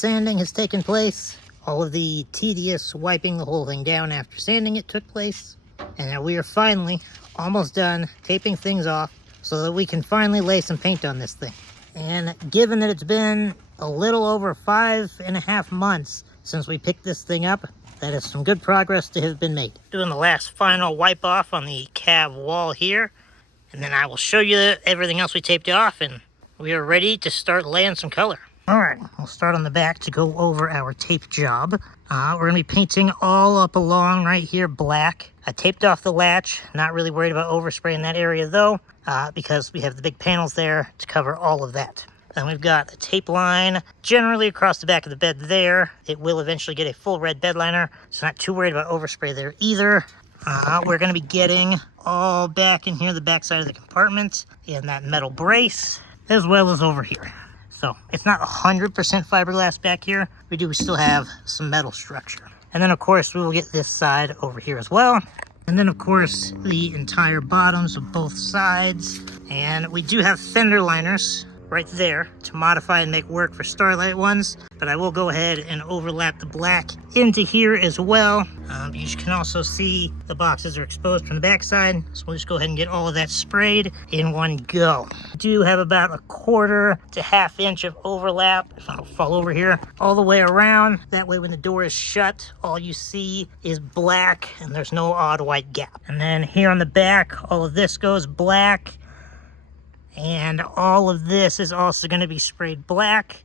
sanding has taken place. All of the tedious wiping the whole thing down after sanding it took place. And now we are finally almost done taping things off so that we can finally lay some paint on this thing. And given that it's been a little over 5.5 months since we picked this thing up, that is some good progress to have been made. Doing the last final wipe off on the cab wall here, and then I will show you everything else we taped off, and we are ready to start laying some color. Alright, we'll start on the back to go over our tape job. We're going to be painting all up along right here black. I taped off the latch, not really worried about overspraying that area though, because we have the big panels there to cover all of that. Then we've got a tape line generally across the back of the bed there. It will eventually get a full red bed liner, so not too worried about overspray there either. We're going to be getting all back in here, the back side of the compartment, and that metal brace, as well as over here. So it's not 100% fiberglass back here. We do still have some metal structure. And then of course we will get this side over here as well. And then of course the entire bottoms of both sides. And we do have fender liners right there to modify and make work for Starlight ones, but I will go ahead and overlap the black into here as well. You can also see the boxes are exposed from the backside, so we'll just go ahead and get all of that sprayed in one go. We do have about 1/4 to 1/2 inch of overlap, if I'll fall over here, all the way around. That way when the door is shut, all you see is black and there's no odd white gap. And then here on the back, all of this goes black. And all of this is also going to be sprayed black.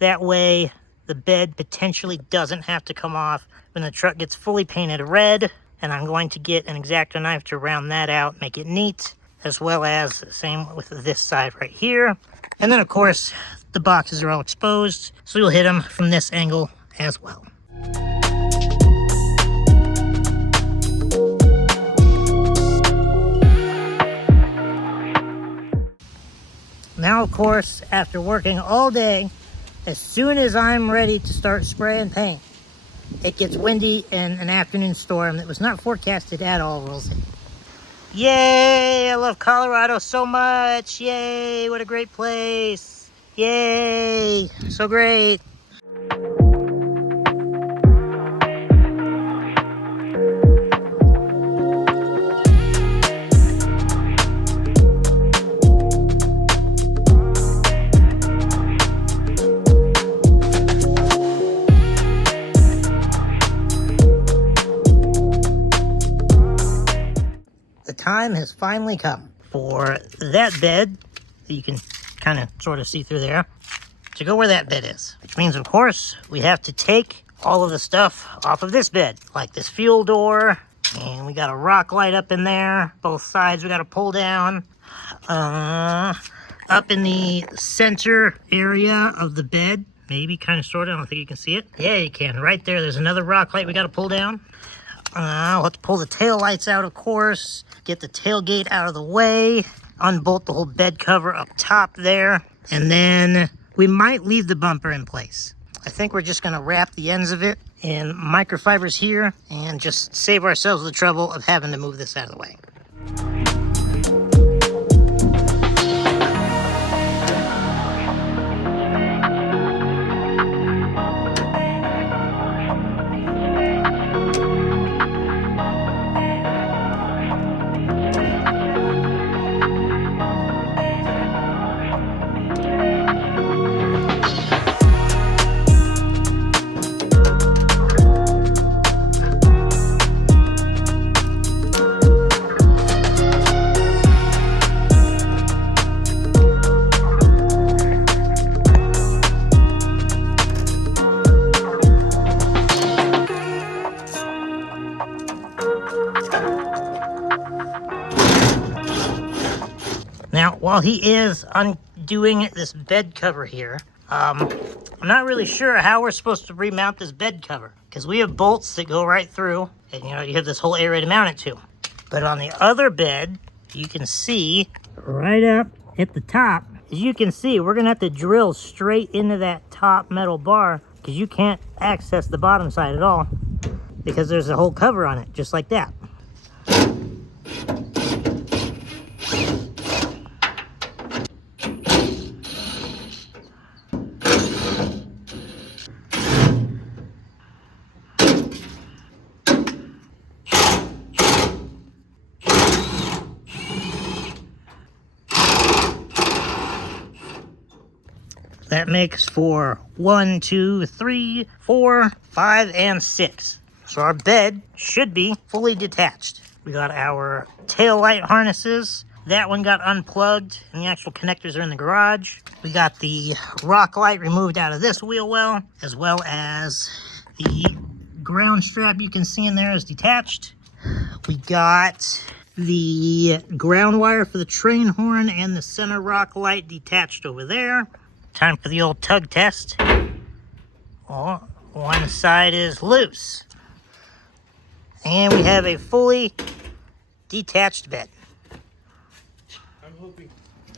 That way the bed potentially doesn't have to come off when the truck gets fully painted red. And I'm going to get an X-Acto knife to round that out, make it neat, as well as the same with this side right here. And then of course the boxes are all exposed, so you'll hit them from this angle as well. Now, of course, after working all day, as soon as I'm ready to start spraying paint, it gets windy and an afternoon storm that was not forecasted at all rolls in. Yay! I love Colorado so much! Yay! What a great place! Yay! So great! The time has finally come for that bed that you can kind of sort of see through there to go where that bed is, which means of course we have to take all of the stuff off of this bed, like this fuel door, and we got a rock light up in there, both sides we got to pull down. Up in the center area of the bed, maybe kind of sort of, I don't think you can see it. Yeah, you can. Right there, there's another rock light we got to pull down. We'll have to pull the tail lights out, of course, get the tailgate out of the way, unbolt the whole bed cover up top there, and then we might leave the bumper in place. I think we're just going to wrap the ends of it in microfibers here and just save ourselves the trouble of having to move this out of the way. Now, while he is undoing this bed cover here, I'm not really sure how we're supposed to remount this bed cover, because we have bolts that go right through, and you have this whole area to mount it to. But on the other bed, you can see right up at the top, as you can see, we're gonna have to drill straight into that top metal bar, because you can't access the bottom side at all, because there's a whole cover on it, just like that. That makes for 1, 2, 3, 4, 5, and 6. So our bed should be fully detached. We got our tail light harnesses. That one got unplugged, and the actual connectors are in the garage. We got the rock light removed out of this wheel well, as well as the ground strap you can see in there is detached. We got the ground wire for the train horn and the center rock light detached over there. Time for the old tug test. Oh, one side is loose. And we have a fully detached bed. I'm hoping.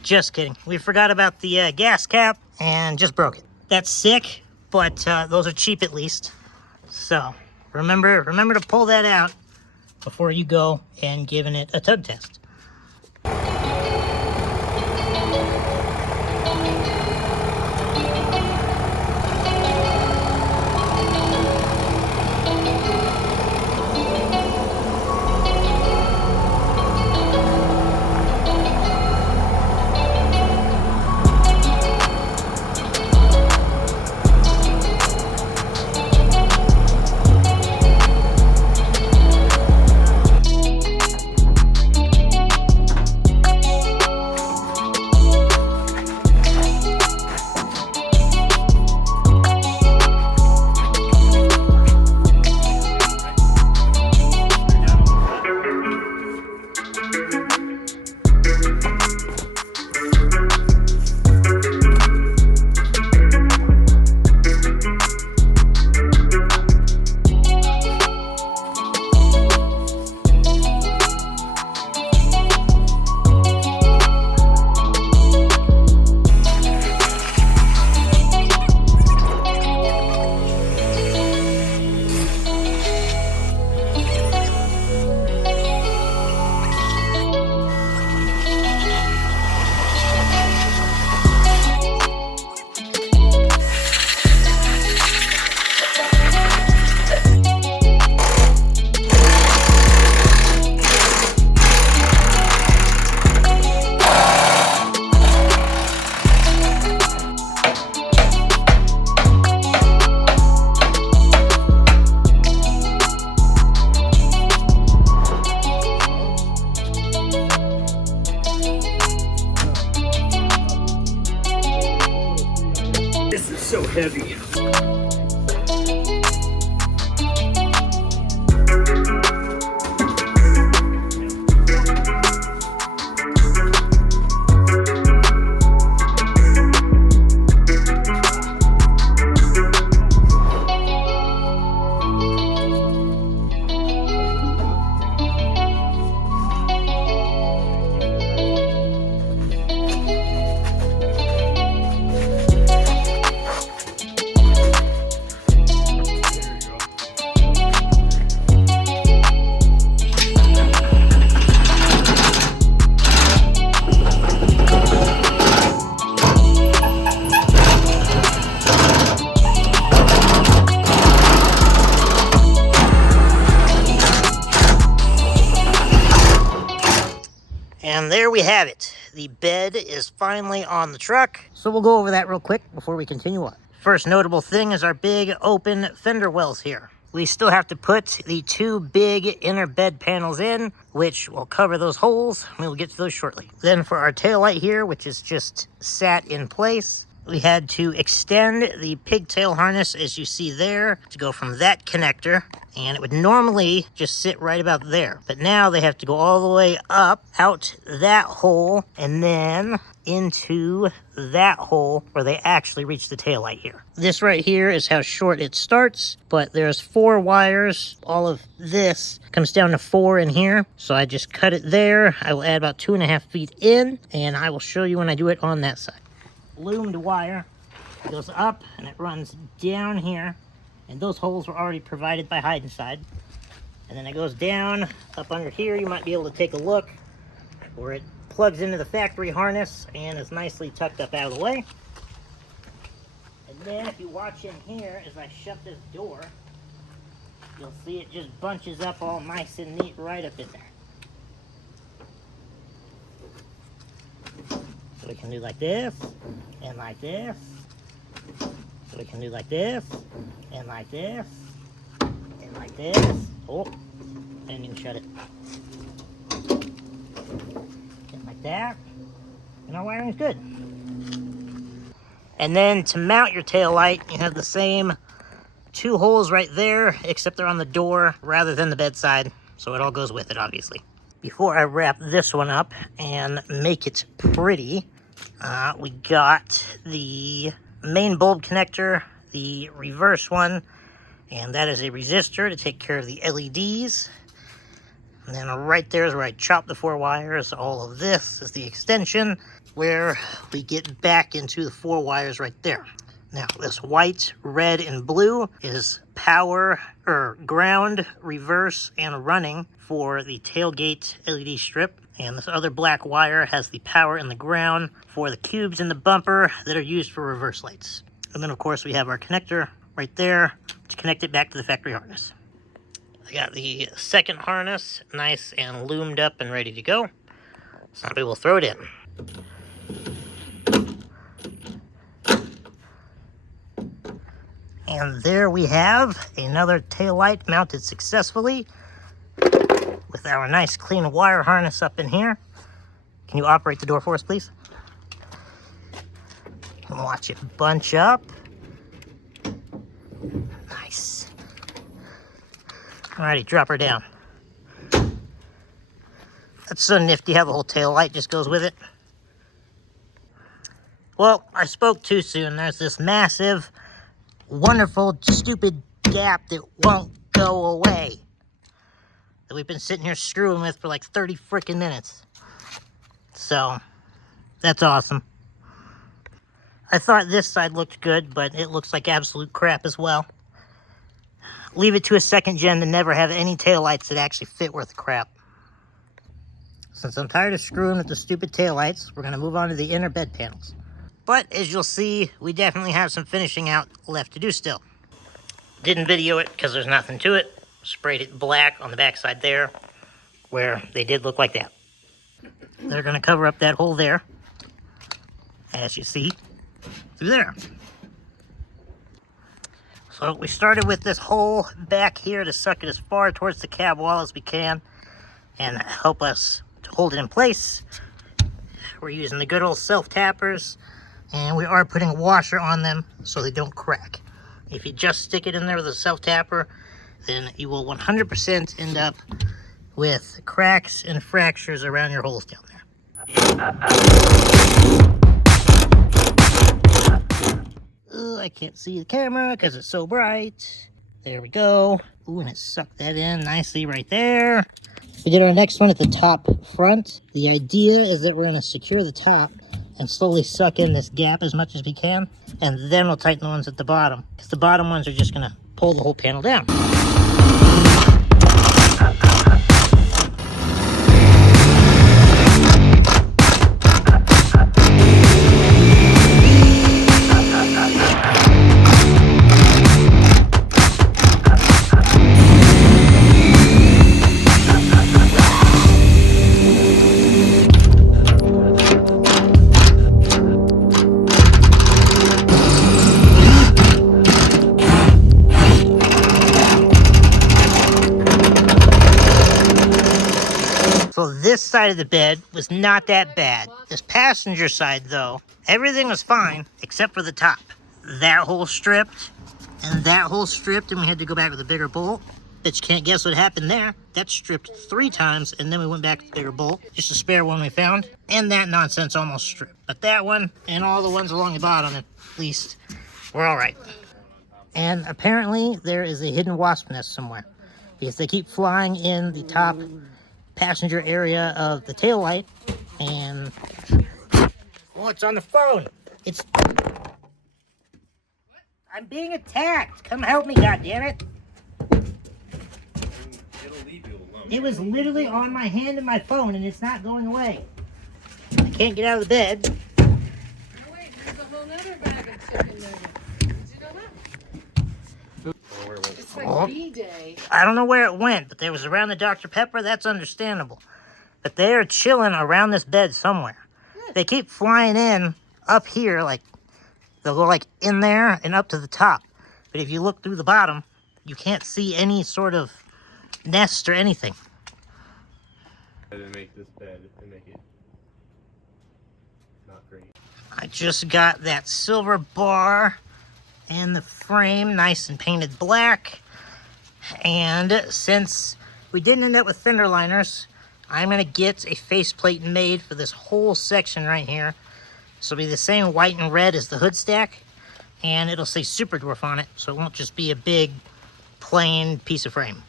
Just kidding. We forgot about the gas cap and just broke it. That's sick, but those are cheap at least. So remember to pull that out before you go and giving it a tug test. This is so heavy. And there we have it. The bed is finally on the truck. So we'll go over that real quick before we continue on. First notable thing is our big open fender wells here. We still have to put the 2 big inner bed panels in, which will cover those holes. We will get to those shortly. Then for our tail light here, which is just sat in place, we had to extend the pigtail harness, as you see there, to go from that connector, and it would normally just sit right about there. But now they have to go all the way up, out that hole, and then into that hole where they actually reach the tail light here. This right here is how short it starts, but there's 4 wires. All of this comes down to 4 in here. So I just cut it there. I will add about 2.5 feet in, and I will show you when I do it on that side. Loomed wire goes up and it runs down here, and those holes were already provided by Hide Inside. And then it goes down up under here. You might be able to take a look where it plugs into the factory harness and is nicely tucked up out of the way. And then if you watch in here as I shut this door, you'll see it just bunches up all nice and neat right up in there. So we can do like this, and like this, So we can do like this, and like this, and like this. Oh, I didn't even shut it. And like that. And our wiring's good. And then to mount your tail light, you have the same 2 holes right there, except they're on the door rather than the bedside. So it all goes with it, obviously. Before I wrap this one up and make it pretty, we got the main bulb connector, the reverse one, and that is a resistor to take care of the LEDs. And then right there is where I chop the 4 wires. All of this is the extension where we get back into the 4 wires right there. Now, this white, red, and blue is power, or ground, reverse, and running for the tailgate LED strip. And this other black wire has the power and the ground for the cubes in the bumper that are used for reverse lights. And then, of course, we have our connector right there to connect it back to the factory harness. I got the second harness nice and loomed up and ready to go. So we will throw it in. And there we have another taillight mounted successfully with our nice clean wire harness up in here. Can you operate the door for us, please? And watch it bunch up. Nice. Alrighty, drop her down. That's so nifty how the whole tail light just goes with it. Well, I spoke too soon. There's this massive, wonderful, stupid gap that won't go away. That we've been sitting here screwing with for like 30 freaking minutes. So, that's awesome. I thought this side looked good, but it looks like absolute crap as well. Leave it to a second gen to never have any taillights that actually fit worth crap. Since I'm tired of screwing with the stupid taillights, we're going to move on to the inner bed panels. But as you'll see, we definitely have some finishing out left to do still. Didn't video it because there's nothing to it. Sprayed it black on the backside there, where they did look like that. They're going to cover up that hole there, as you see, through there. So we started with this hole back here to suck it as far towards the cab wall as we can and help us to hold it in place. We're using the good old self-tappers, and we are putting a washer on them so they don't crack. If you just stick it in there with a self-tapper, then you will 100% end up with cracks and fractures around your holes down there. Ooh, I can't see the camera because it's so bright. There we go. Ooh, and it sucked that in nicely right there. We did our next one at the top front. The idea is that we're going to secure the top and slowly suck in this gap as much as we can, and then we'll tighten the ones at the bottom, because the bottom ones are just going to pull the whole panel down. So this side of the bed was not that bad. This passenger side, though, everything was fine except for the top. That hole stripped, and that hole stripped, and we had to go back with a bigger bolt. But you can't guess what happened there. That stripped 3 times, and then we went back with the bigger bolt. Just a spare one we found, and that nonsense almost stripped. But that one, and all the ones along the bottom, at least, were all right. And apparently, there is a hidden wasp nest somewhere, because they keep flying in the top passenger area of the taillight, and oh, it's on the phone. It's I'm being attacked. Come help me, goddammit. It'll leave you alone. It was literally on my hand and my phone, and it's not going away. I can't get out of the bed. Oh wait, there's a whole other bag of chicken nuggets. Did you know that? It's like B-Day. I don't know where it went, but there was around the Dr. Pepper. That's understandable. But they are chilling around this bed somewhere. Good. They keep flying in up here, like they'll go like in there and up to the top. But if you look through the bottom, you can't see any sort of nest or anything. To make this bed and make it not great. I just got that silver bar and the frame nice and painted black. And since we didn't end up with fender liners, I'm gonna get a faceplate made for this whole section right here. This will be the same white and red as the hood stack, and it'll say Super Dwarf on it, so it won't just be a big plain piece of frame.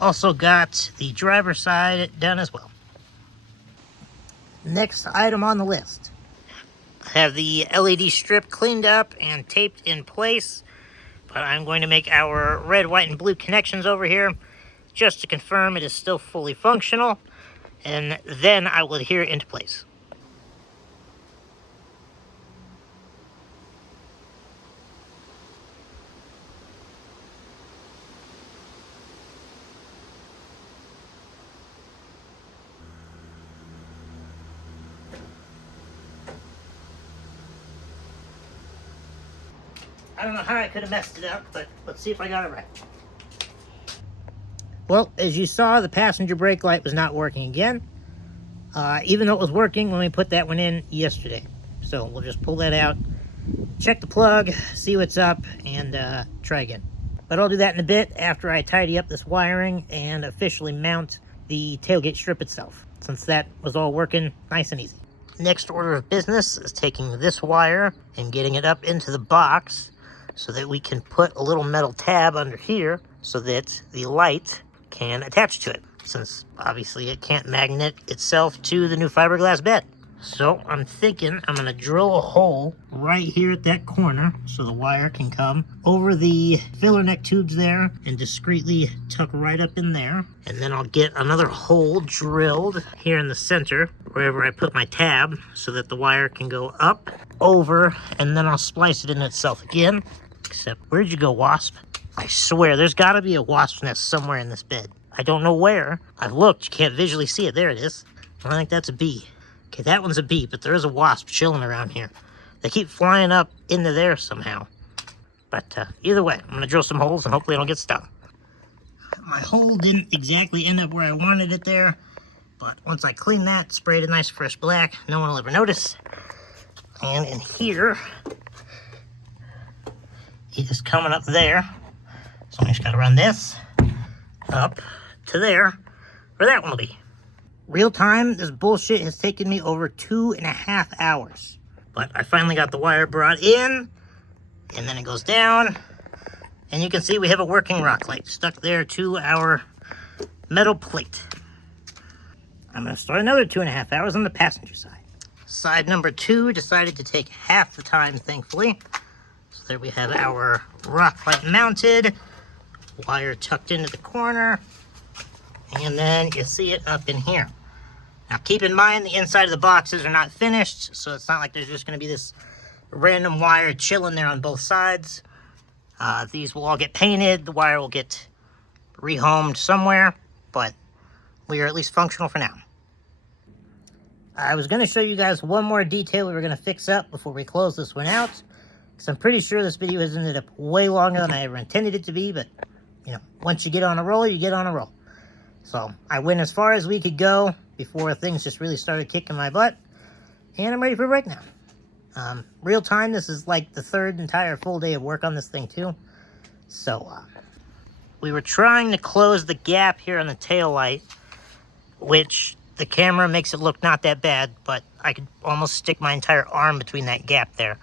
Also got the driver's side done as well. Next item on the list. I have the LED strip cleaned up and taped in place, but I'm going to make our red, white, and blue connections over here just to confirm it is still fully functional, and then I will adhere it into place. I don't know how I could have messed it up, but let's see if I got it right. Well, as you saw, the passenger brake light was not working again, even though it was working when we put that one in yesterday. So we'll just pull that out, check the plug, see what's up, and try again. But I'll do that in a bit after I tidy up this wiring and officially mount the tailgate strip itself, since that was all working nice and easy. Next order of business is taking this wire and getting it up into the box so that we can put a little metal tab under here so that the light can attach to it, since obviously it can't magnet itself to the new fiberglass bed. So I'm thinking I'm gonna drill a hole right here at that corner so the wire can come over the filler neck tubes there and discreetly tuck right up in there. And then I'll get another hole drilled here in the center wherever I put my tab so that the wire can go up, over, and then I'll splice it in itself again. Except, where'd you go, wasp? I swear, there's gotta be a wasp nest somewhere in this bed. I don't know where. I've looked, you can't visually see it. There it is. I think that's a bee. Okay, that one's a bee, but there is a wasp chilling around here. They keep flying up into there somehow. But either way, I'm gonna drill some holes and hopefully I don't get stuck. My hole didn't exactly end up where I wanted it there, but once I clean that, sprayed it nice fresh black, no one will ever notice. And in here, it is coming up there. So I just gotta run this up to there, where that one will be. Real time, this bullshit has taken me over 2.5 hours. But I finally got the wire brought in, and then it goes down, and you can see we have a working rock light stuck there to our metal plate. I'm gonna start another 2.5 hours on the passenger side. Side number 2 decided to take half the time, thankfully. So there we have our rock light mounted, wire tucked into the corner, and then you see it up in here. Now keep in mind the inside of the boxes are not finished, so it's not like there's just going to be this random wire chilling there on both sides. These will all get painted, the wire will get rehomed somewhere, but we are at least functional for now. I was going to show you guys one more detail we were going to fix up before we close this one out, because I'm pretty sure this video has ended up way longer than I ever intended it to be, but, you know, once you get on a roll, you get on a roll. So I went as far as we could go before things just really started kicking my butt, and I'm ready for a break now. Real time, this is like the third entire full day of work on this thing too. So we were trying to close the gap here on the tail light, which the camera makes it look not that bad, but I could almost stick my entire arm between that gap there.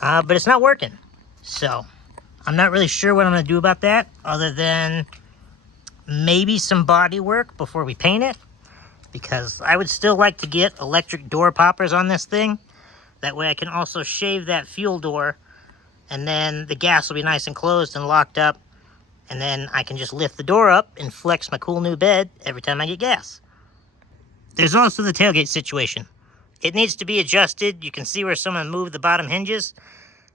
But it's not working. So I'm not really sure what I'm going to do about that, other than maybe some body work before we paint it, because I would still like to get electric door poppers on this thing. That way I can also shave that fuel door, and then the gas will be nice and closed and locked up, and then I can just lift the door up and flex my cool new bed every time I get gas. There's also the tailgate situation. It needs to be adjusted. You can see where someone moved the bottom hinges,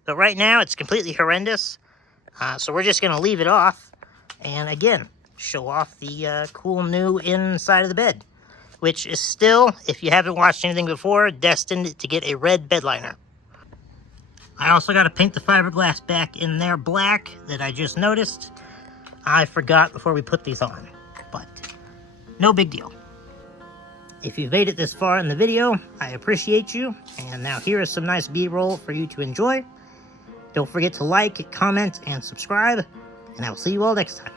but right now it's completely horrendous. So we're just going to leave it off, and again, show off the cool new inside of the bed, which is still, if you haven't watched anything before, destined to get a red bed liner. I also got to paint the fiberglass back in there black that I just noticed. I forgot before we put these on, but no big deal. If you've made it this far in the video, I appreciate you, and now here is some nice B-roll for you to enjoy. Don't forget to like, comment, and subscribe, and I will see you all next time.